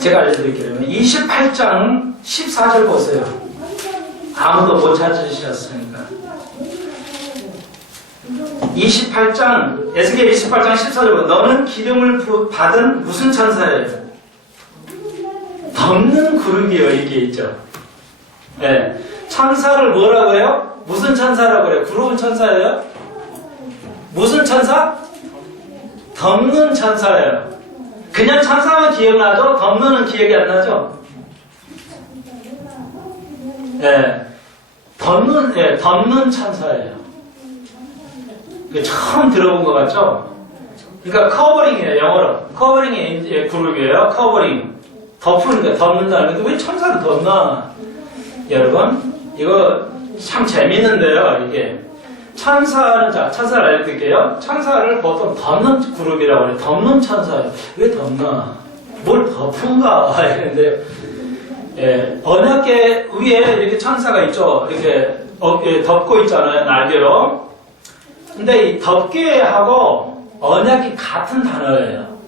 제가 알려드릴게요. 28장 14절 보세요. 아무도 못 찾으셨으니까. 28장, 에스겔 28장 14절, 너는 기름을 받은 무슨 천사예요? 덮는 그룹이요, 이게 있죠. 네. 천사를 뭐라고 해요? 무슨 천사라고 그래요? 그룹은 천사예요? 무슨 천사? 덮는 천사예요. 그냥 천사만 기억나죠? 덮는은 기억이 안 나죠? 네. 덮는 천사예요. 처음 들어본 것 같죠? 그러니까 커버링이에요, 영어로. 커버링의 그룹이에요, 커버링. 덮는 거, 덮는다는 게 왜 천사를 덮나? 여러분, 이거 참 재밌는데요, 이게. 천사를 알려드릴게요. 천사를 보통 덮는 그룹이라고 해요. 덮는 천사예요. 왜 덮나? 뭘 덮은가? 이랬는데, 언약계 위에 이렇게 천사가 있죠. 이렇게 덮고 있잖아요, 날개로. 근데 이 덮개하고 언약이 같은 단어예요.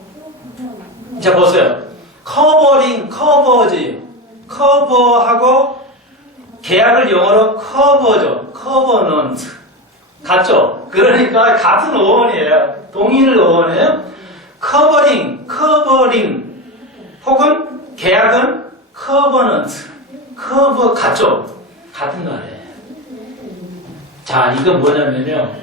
자, 보세요. 커버링, 커버지. 커버하고 계약을 영어로 커버죠. 커버넌트. 같죠? 그러니까 같은 어원이에요. 동일 어원이에요. 커버링 혹은 계약은 커버넌트, 커버 같죠? 같은 말이에요. 자, 이건 뭐냐면요.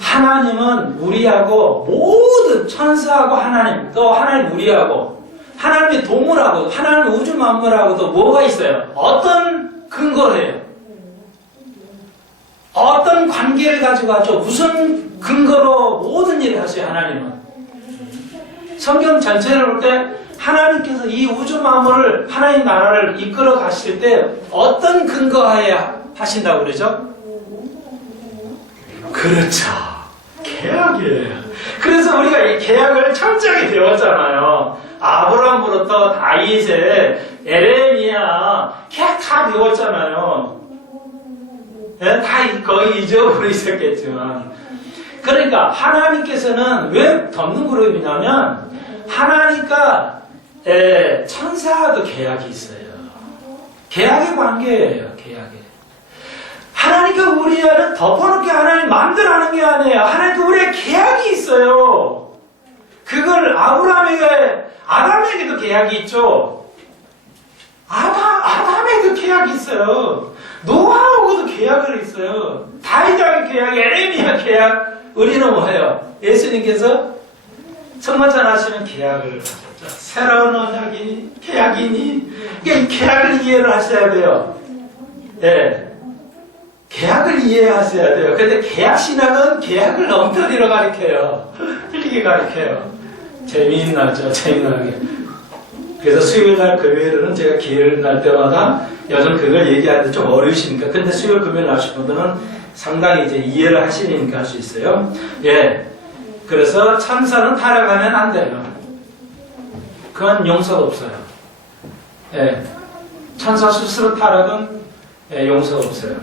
하나님은 우리하고 모든 천사하고 하나님, 또 하나님 우리하고 하나님의 동물하고 하나님 우주 만물하고도 뭐가 있어요? 어떤 근거를 해요? 어떤 관계를 가지고 하죠? 무슨 근거로 모든 일을 하세요, 하나님은? 성경 전체를 볼 때 하나님께서 이 우주 만물을 하나님 나라를 이끌어 가실 때 어떤 근거하에 하신다고 그러죠? 그렇죠. 계약이에요. 그래서 우리가 이 계약을 철저하게 배웠잖아요. 아브라함으로부터 다윗에 에레미야 계약 다 배웠잖아요. 네? 다 거의 잊어버리셨겠지만. 그러니까 하나님께서는 왜 덮는 그룹이냐면 하나님과 천사와도 계약이 있어요. 계약의 관계예요. 계약의. 하나님과 우리와는 덮어놓게 하나님 마음대로 하는 게 아니에요. 하나님과 우리의 계약이 있어요. 그걸 아담에게도 계약이 있죠. 아담에게도 계약이 있어요. 노아하고도 계약을 있어요. 다윗하고 계약, 에레미야 계약. 우리는 뭐예요? 예수님께서 성만찬 하시는 계약을 하셨죠. 새로운 언약이니 계약이니 이 계약을 이해를 하셔야 돼요. 예. 계약을 이해하셔야 돼요. 근데 계약신학은 계약을 엉터리로 가르쳐요. 틀리게 가르쳐요. 재미있나죠? 재미나게. 그래서 수요일날 금요일은 제가 기회를 날 때마다 요즘 그걸 얘기하는데 좀 어려우시니까 근데 수요일 금요일 나오신 분들은 상당히 이제 이해를 하시니까 할 수 있어요. 예. 그래서 천사는 타락하면 안 돼요. 그건 용서가 없어요. 예. 천사 스스로 타락은 용서가 없어요.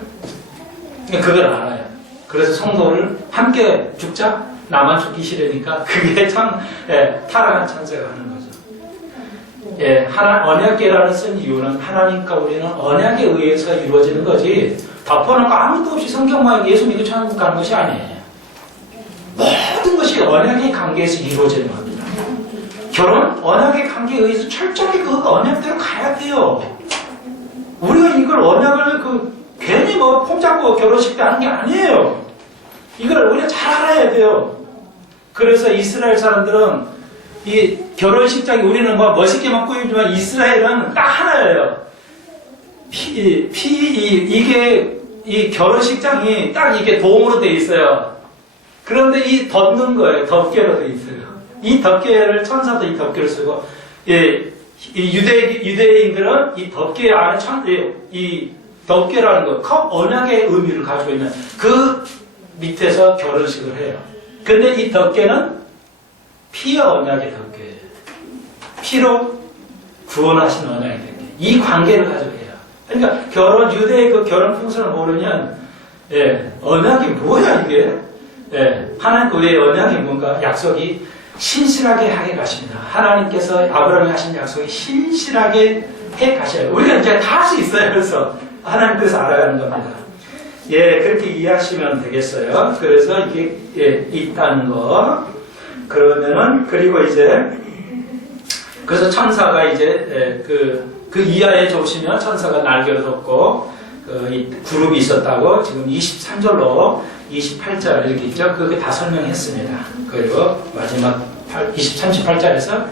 그걸 알아요. 그래서 성도를 함께 죽자? 나만 죽기 싫으니까 그게 참 타락한 천사가 하는 거죠. 예, 언약계라는 쓴 이유는 하나님과 우리는 언약에 의해서 이루어지는 거지 덮어놓고 아무도 없이 성경만 예수 믿고 천국 가는 것이 아니에요. 모든 것이 언약의 관계에서 이루어지는 겁니다. 결혼, 언약의 관계에 의해서 철저하게 그 언약대로 가야 돼요. 우리가 이걸 언약을 괜히 폼 잡고 결혼식 때 하는 게 아니에요. 이걸 우리가 잘 알아야 돼요. 그래서 이스라엘 사람들은 이 결혼식장이 우리는 멋있게만 꾸미지만 이스라엘은 딱 하나예요. 이게 이 결혼식장이 딱 이게 도움으로 돼 있어요. 그런데 이 덮는 거예요. 덮개로 돼 있어요. 이 덮개를 천사도 이 덮개를 쓰고 이 유대인들은 이 덮개 안에 이 덮개라는 거, 언약의 의미를 가지고 있는 그 밑에서 결혼식을 해요. 근데 이 덮개는 피의 언약의 덮개예요. 피로 구원하신 언약의 덮개. 이 관계를 가지고 해요. 그러니까 유대의 그 결혼 풍습을 모르면, 언약이 뭐야, 이게? 하나님 우리의 언약이 뭔가? 약속이 신실하게 하게 가십니다. 하나님께서 아브라함에 하신 약속이 신실하게 해 가셔요. 우리가 이제 다 할 수 있어요. 그래서 하나님께서 알아가는 겁니다. 그렇게 이해하시면 되겠어요. 그래서 이게 있다는 거. 그러면은 그리고 이제 그래서 천사가 이제 그 이하에 좁으시면 천사가 날개를 덮고 이 그룹이 있었다고 지금 23절로 28절 이렇게 있죠. 그게 다 설명했습니다. 그리고 마지막 38절에서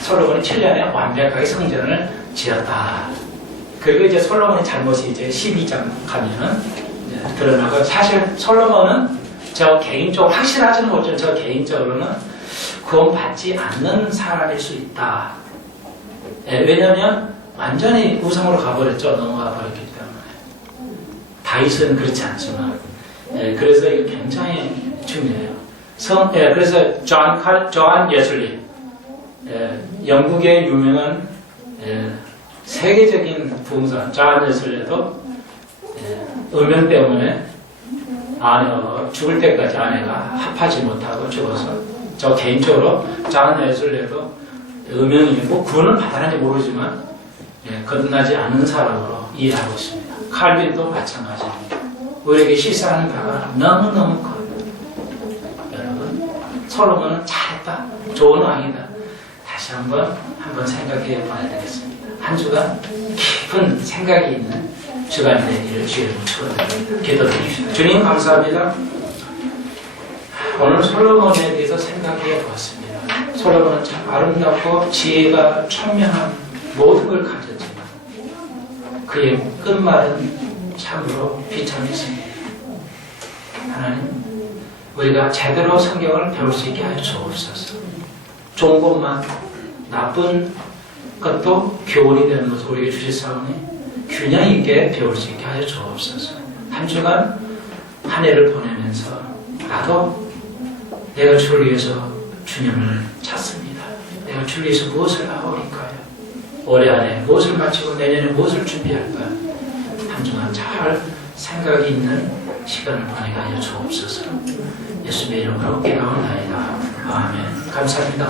솔로몬이 7년에 완벽하게 성전을 지었다. 그리고 이제 솔로몬의 잘못이 이제 12장 가면은 드러나고 사실 솔로몬은 저 개인적으로 확실하지는 못하지만 저 개인적으로는 구원받지 않는 사람일 수 있다. 왜냐하면 완전히 우상으로 가버렸죠. 넘어가 버렸기 때문에. 다윗은 그렇지 않지만 그래서 이거 굉장히 중요해요. 그래서 조한 예술리 영국의 유명한 세계적인 부흥사 조한 예술리도 음연 때문에 죽을 때까지 아내가 합하지 못하고 죽어서 저 개인적으로 조한 예술리도 음연이 구원을 받았는지 모르지만 거듭나지 않는 사람으로 이해하고 있습니다. 칼빈도 마찬가지입니다. 우리에게 시사하는 바가 너무너무 커요. 여러분 솔로몬은 잘했다. 좋은 왕이다. 다시 한번 생각해 봐야 되겠습니다. 한 주간 깊은 생각이 있는 주간이 되기를 주의로 축원합니다. 기도드립시다. 주님 감사합니다. 오늘 솔로몬에 대해서 생각해 보았습니다. 솔로몬은 참 아름답고 지혜가 총명한 모든 걸 가졌지만 그의 끝말은 참으로 비참했습니다. 하나님, 우리가 제대로 성경을 배울 수 있게 하여 주옵소서. 좋은 것만 나쁜 것도 교훈이 되는 것을 우리에게 주시사오니 균형 있게 배울 수 있게 하여 주옵소서. 한 주간 한 해를 보내면서 나도 내가 주를 위해서 주님을 찾습니다. 내가 주를 위해서 무엇을 하오리까요? 올해 안에 무엇을 마치고 내년에 무엇을 준비할까요? 한 주간 잘 생각이 있는 시간을 보내게 하여 주옵소서. 예수님의 이름으로 기도하옵나이다. 아멘. 감사합니다.